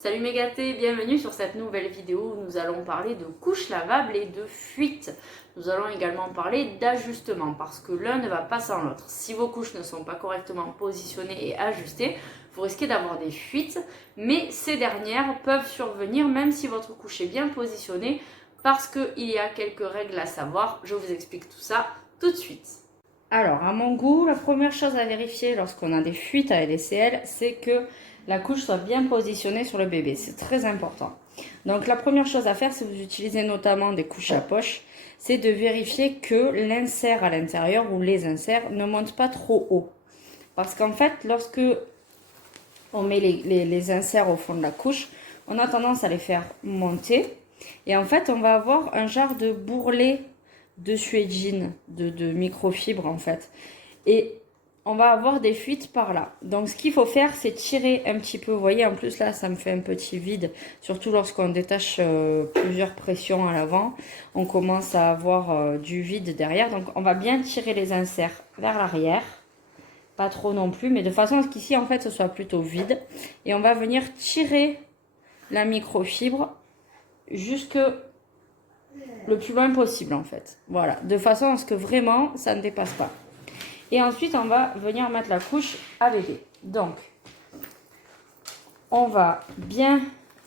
Salut mes gâtés, bienvenue sur cette nouvelle vidéo où nous allons parler de couches lavables et de fuite. Nous allons également parler d'ajustement parce que l'un ne va pas sans l'autre. Si vos couches ne sont pas correctement positionnées et ajustées, vous risquez d'avoir des fuites, mais ces dernières peuvent survenir même si votre couche est bien positionnée parce qu'il y a quelques règles à savoir. Je vous explique tout ça tout de suite. Alors, à mon goût, la première chose à vérifier lorsqu'on a des fuites à LCL, c'est que la couche soit bien positionnée sur le bébé. C'est très important. Donc, la première chose à faire, si vous utilisez notamment des couches à poche, c'est de vérifier que l'insert à l'intérieur ou les inserts ne montent pas trop haut. Parce qu'en fait, lorsque on met les inserts au fond de la couche, on a tendance à les faire monter. Et en fait, on va avoir un genre de bourrelet de suédine, de microfibre en fait. Et on va avoir des fuites par là. Donc ce qu'il faut faire, c'est tirer un petit peu. Vous voyez, en plus là, ça me fait un petit vide. Surtout lorsqu'on détache plusieurs pressions à l'avant. On commence à avoir du vide derrière. Donc on va bien tirer les inserts vers l'arrière. Pas trop non plus, mais de façon à ce qu'ici, en fait, ce soit plutôt vide. Et on va venir tirer la microfibre jusque le plus loin possible en fait. Voilà, de façon à ce que vraiment ça ne dépasse pas. Et ensuite on va venir mettre la couche à bébé. Donc on va bien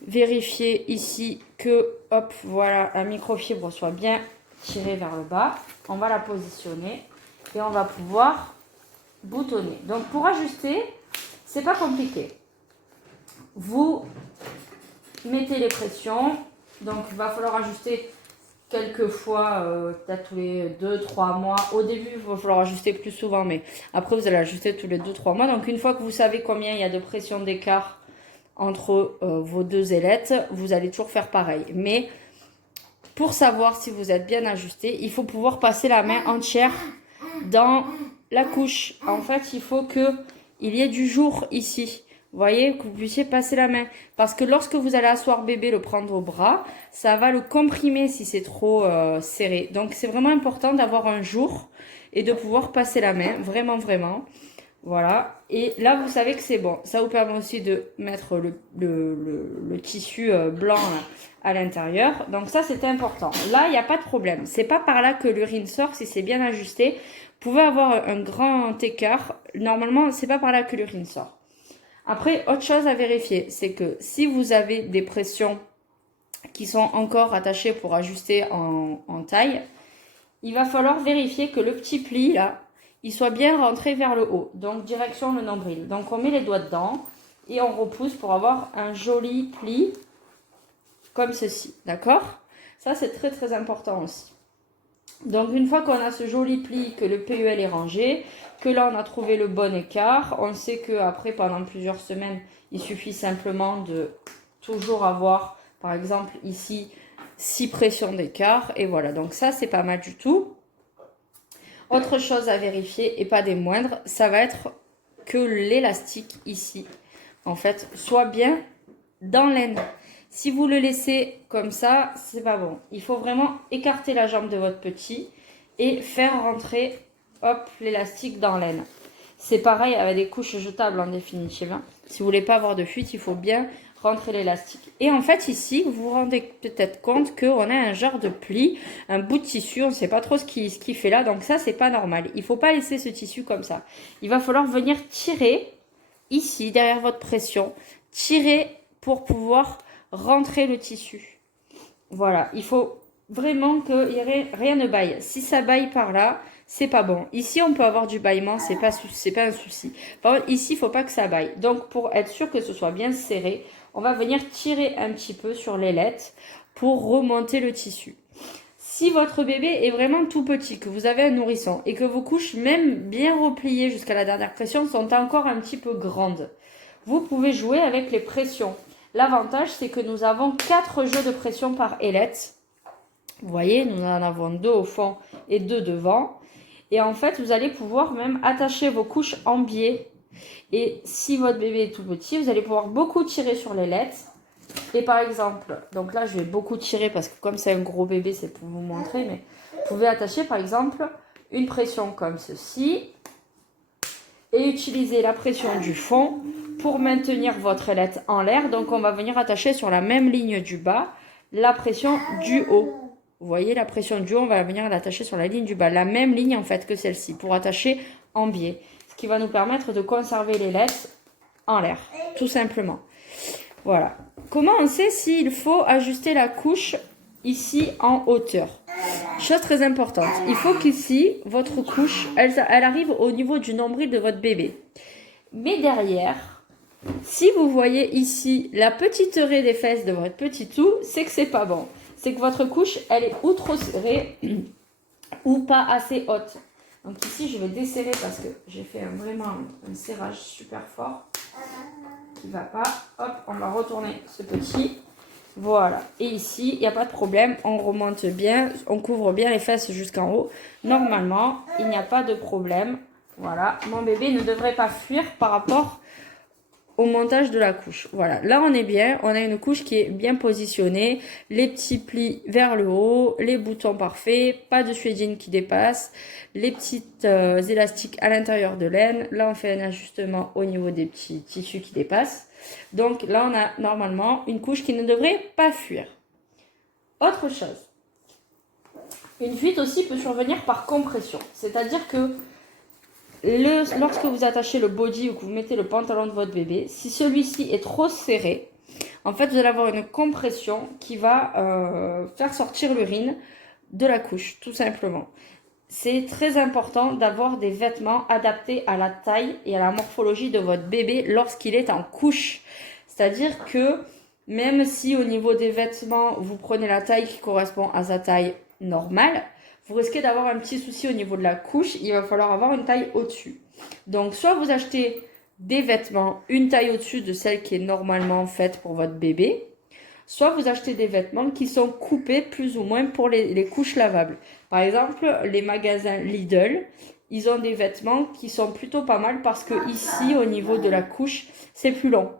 vérifier ici que hop, voilà, la microfibre soit bien tirée vers le bas. On va la positionner et on va pouvoir boutonner. Donc pour ajuster, c'est pas compliqué. Vous mettez les pressions, donc il va falloir ajuster quelques fois, peut-être tous les 2-3 mois. Au début, il va falloir ajuster plus souvent, mais après, vous allez ajuster tous les 2-3 mois. Donc, une fois que vous savez combien il y a de pression d'écart entre vos deux ailettes, vous allez toujours faire pareil. Mais pour savoir si vous êtes bien ajusté, il faut pouvoir passer la main entière dans la couche. En fait, il faut qu'il y ait du jour ici. Vous voyez, que vous puissiez passer la main. Parce que lorsque vous allez asseoir bébé, le prendre au bras, ça va le comprimer si c'est trop serré. Donc, c'est vraiment important d'avoir un jour et de pouvoir passer la main. Vraiment, vraiment. Voilà. Et là, vous savez que c'est bon. Ça vous permet aussi de mettre le tissu blanc là, à l'intérieur. Donc, ça, c'est important. Là, il n'y a pas de problème. C'est pas par là que l'urine sort si c'est bien ajusté. Vous pouvez avoir un grand écart. Normalement, c'est pas par là que l'urine sort. Après, autre chose à vérifier, c'est que si vous avez des pressions qui sont encore attachées pour ajuster en taille, il va falloir vérifier que le petit pli, là, il soit bien rentré vers le haut, donc direction le nombril. Donc on met les doigts dedans et on repousse pour avoir un joli pli comme ceci, d'accord? Ça, c'est très très important aussi. Donc une fois qu'on a ce joli pli, que le PEL est rangé, que là on a trouvé le bon écart, on sait qu'après pendant plusieurs semaines, il suffit simplement de toujours avoir, par exemple ici, 6 pressions d'écart. Et voilà, donc ça c'est pas mal du tout. Autre chose à vérifier, et pas des moindres, ça va être que l'élastique ici, en fait, soit bien dans l'aine. Si vous le laissez comme ça, c'est pas bon. Il faut vraiment écarter la jambe de votre petit et faire rentrer, hop, l'élastique dans l'aine. C'est pareil avec des couches jetables en définitive. Hein. Si vous voulez pas avoir de fuite, il faut bien rentrer l'élastique. Et en fait, ici, vous vous rendez peut-être compte qu'on a un genre de pli, un bout de tissu, on ne sait pas trop ce qui fait là. Donc ça, c'est pas normal. Il faut pas laisser ce tissu comme ça. Il va falloir venir tirer ici, derrière votre pression, tirer pour pouvoir rentrer le tissu. Voilà, il faut vraiment que rien ne baille. Si ça baille par là, c'est pas bon. Ici, on peut avoir du bâillement, c'est pas un souci. Par contre, ici, il faut pas que ça baille. Donc, pour être sûr que ce soit bien serré, on va venir tirer un petit peu sur l'ailette pour remonter le tissu. Si votre bébé est vraiment tout petit, que vous avez un nourrisson et que vos couches, même bien repliées jusqu'à la dernière pression, sont encore un petit peu grandes, vous pouvez jouer avec les pressions. L'avantage, c'est que nous avons 4 jeux de pression par ailette. Vous voyez, nous en avons 2 au fond et 2 devant. Et en fait, vous allez pouvoir même attacher vos couches en biais. Et si votre bébé est tout petit, vous allez pouvoir beaucoup tirer sur l'ailette. Et par exemple, donc là, je vais beaucoup tirer parce que comme c'est un gros bébé, c'est pour vous montrer. Mais vous pouvez attacher par exemple une pression comme ceci. et utilisez la pression du fond pour maintenir votre ailette en l'air. Donc, on va venir attacher sur la même ligne du bas la pression du haut. Vous voyez, la pression du haut, on va venir l'attacher sur la ligne du bas. La même ligne, en fait, que celle-ci, pour attacher en biais. Ce qui va nous permettre de conserver l'ailette en l'air, tout simplement. Voilà. Comment on sait s'il faut ajuster la couche ici en hauteur? Chose très importante, il faut qu'ici, votre couche, elle arrive au niveau du nombril de votre bébé. Mais derrière, si vous voyez ici la petite raie des fesses de votre petit tout, c'est que c'est pas bon. C'est que votre couche, elle est ou trop serrée ou pas assez haute. Donc ici, je vais desserrer parce que j'ai fait vraiment un serrage super fort qui va pas. Hop, on va retourner ce petit. Voilà. Et ici, il n'y a pas de problème. On remonte bien, on couvre bien les fesses jusqu'en haut. Normalement, il n'y a pas de problème. Voilà. Mon bébé ne devrait pas fuir par rapport au montage de la couche. Voilà, là on est bien, on a une couche qui est bien positionnée, les petits plis vers le haut, les boutons parfaits, pas de suédine qui dépasse, les petites élastiques à l'intérieur de l'aine. Là on fait un ajustement au niveau des petits tissus qui dépassent. Donc là on a normalement une couche qui ne devrait pas fuir. Autre chose, une fuite aussi peut survenir par compression, c'est-à-dire que lorsque vous attachez le body ou que vous mettez le pantalon de votre bébé, si celui-ci est trop serré, en fait, vous allez avoir une compression qui va faire sortir l'urine de la couche, tout simplement. C'est très important d'avoir des vêtements adaptés à la taille et à la morphologie de votre bébé lorsqu'il est en couche. C'est-à-dire que même si au niveau des vêtements, vous prenez la taille qui correspond à sa taille normale, vous risquez d'avoir un petit souci au niveau de la couche, il va falloir avoir une taille au-dessus. Donc, soit vous achetez des vêtements une taille au-dessus de celle qui est normalement faite pour votre bébé, soit vous achetez des vêtements qui sont coupés plus ou moins pour les couches lavables. Par exemple, les magasins Lidl, ils ont des vêtements qui sont plutôt pas mal parce que ici, au niveau de la couche, c'est plus long.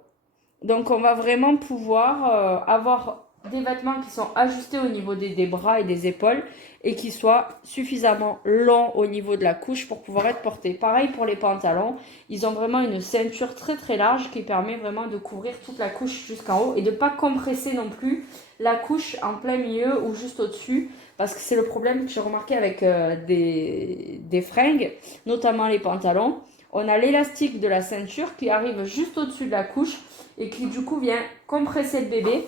Donc, on va vraiment pouvoir avoir des vêtements qui sont ajustés au niveau des bras et des épaules et qui soient suffisamment longs au niveau de la couche pour pouvoir être portés. Pareil pour les pantalons, ils ont vraiment une ceinture très très large qui permet vraiment de couvrir toute la couche jusqu'en haut et de ne pas compresser non plus la couche en plein milieu ou juste au-dessus, parce que c'est le problème que j'ai remarqué avec des fringues, notamment les pantalons. On a l'élastique de la ceinture qui arrive juste au-dessus de la couche et qui du coup vient compresser le bébé.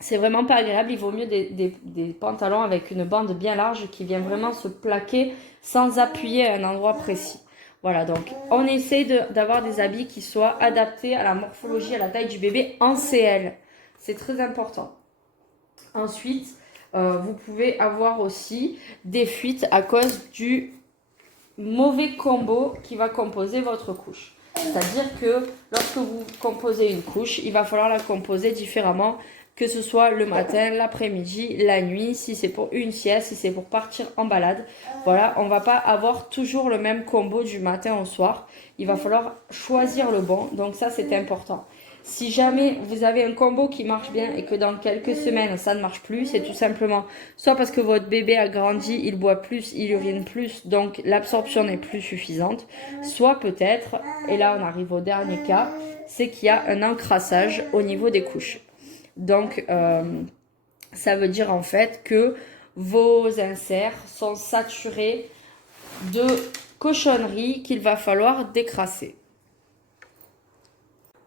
C'est vraiment pas agréable, il vaut mieux des pantalons avec une bande bien large qui vient vraiment se plaquer sans appuyer à un endroit précis. Voilà, donc on essaie d'avoir des habits qui soient adaptés à la morphologie, à la taille du bébé en CL. C'est très important. Ensuite, vous pouvez avoir aussi des fuites à cause du mauvais combo qui va composer votre couche. C'est-à-dire que lorsque vous composez une couche, il va falloir la composer différemment, que ce soit le matin, l'après-midi, la nuit, si c'est pour une sieste, si c'est pour partir en balade. Voilà, on ne va pas avoir toujours le même combo du matin au soir. Il va falloir choisir le bon, donc ça c'est important. Si jamais vous avez un combo qui marche bien et que dans quelques semaines ça ne marche plus, c'est tout simplement soit parce que votre bébé a grandi, il boit plus, il urine plus, donc l'absorption n'est plus suffisante, soit peut-être, et là on arrive au dernier cas, c'est qu'il y a un encrassage au niveau des couches. Donc, ça veut dire en fait que vos inserts sont saturés de cochonneries qu'il va falloir décrasser.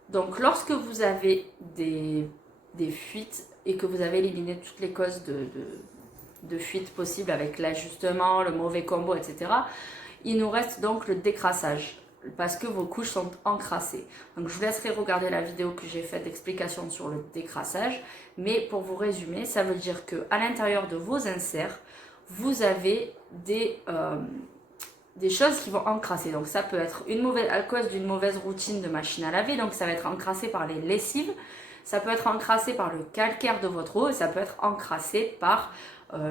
Donc, lorsque vous avez des fuites et que vous avez éliminé toutes les causes de fuites possibles avec l'ajustement, le mauvais combo, etc., il nous reste donc le décrassage, parce que vos couches sont encrassées. Donc je vous laisserai regarder la vidéo que j'ai faite d'explication sur le décrassage, mais pour vous résumer, ça veut dire que à l'intérieur de vos inserts, vous avez des choses qui vont encrasser. Donc ça peut être à cause d'une mauvaise routine de machine à laver, donc ça va être encrassé par les lessives, ça peut être encrassé par le calcaire de votre eau, et ça peut être encrassé par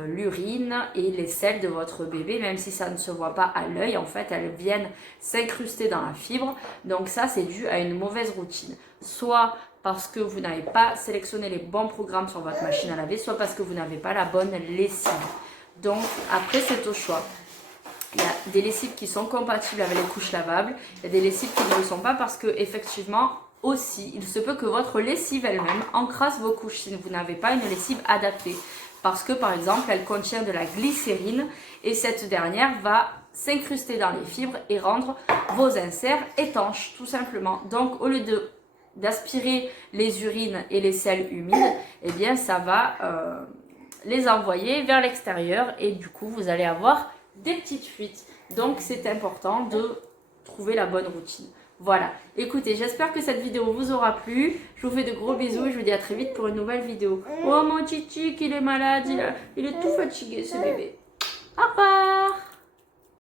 l'urine et les selles de votre bébé, même si ça ne se voit pas à l'œil, en fait elles viennent s'incruster dans la fibre. Donc ça c'est dû à une mauvaise routine, soit parce que vous n'avez pas sélectionné les bons programmes sur votre machine à laver, soit parce que vous n'avez pas la bonne lessive. Donc après c'est au choix. Il y a des lessives qui sont compatibles avec les couches lavables. Il y a des lessives qui ne le sont pas parce que effectivement aussi, il se peut que votre lessive elle-même encrasse vos couches si vous n'avez pas une lessive adaptée. Parce que par exemple, elle contient de la glycérine et cette dernière va s'incruster dans les fibres et rendre vos inserts étanches tout simplement. Donc au lieu d'aspirer les urines et les selles humides, eh bien ça va les envoyer vers l'extérieur et du coup vous allez avoir des petites fuites. Donc c'est important de trouver la bonne routine. Voilà, écoutez, j'espère que cette vidéo vous aura plu. Je vous fais de gros bisous et je vous dis à très vite pour une nouvelle vidéo. Oh mon tchitchik, il est malade, il est tout fatigué ce bébé. Au revoir.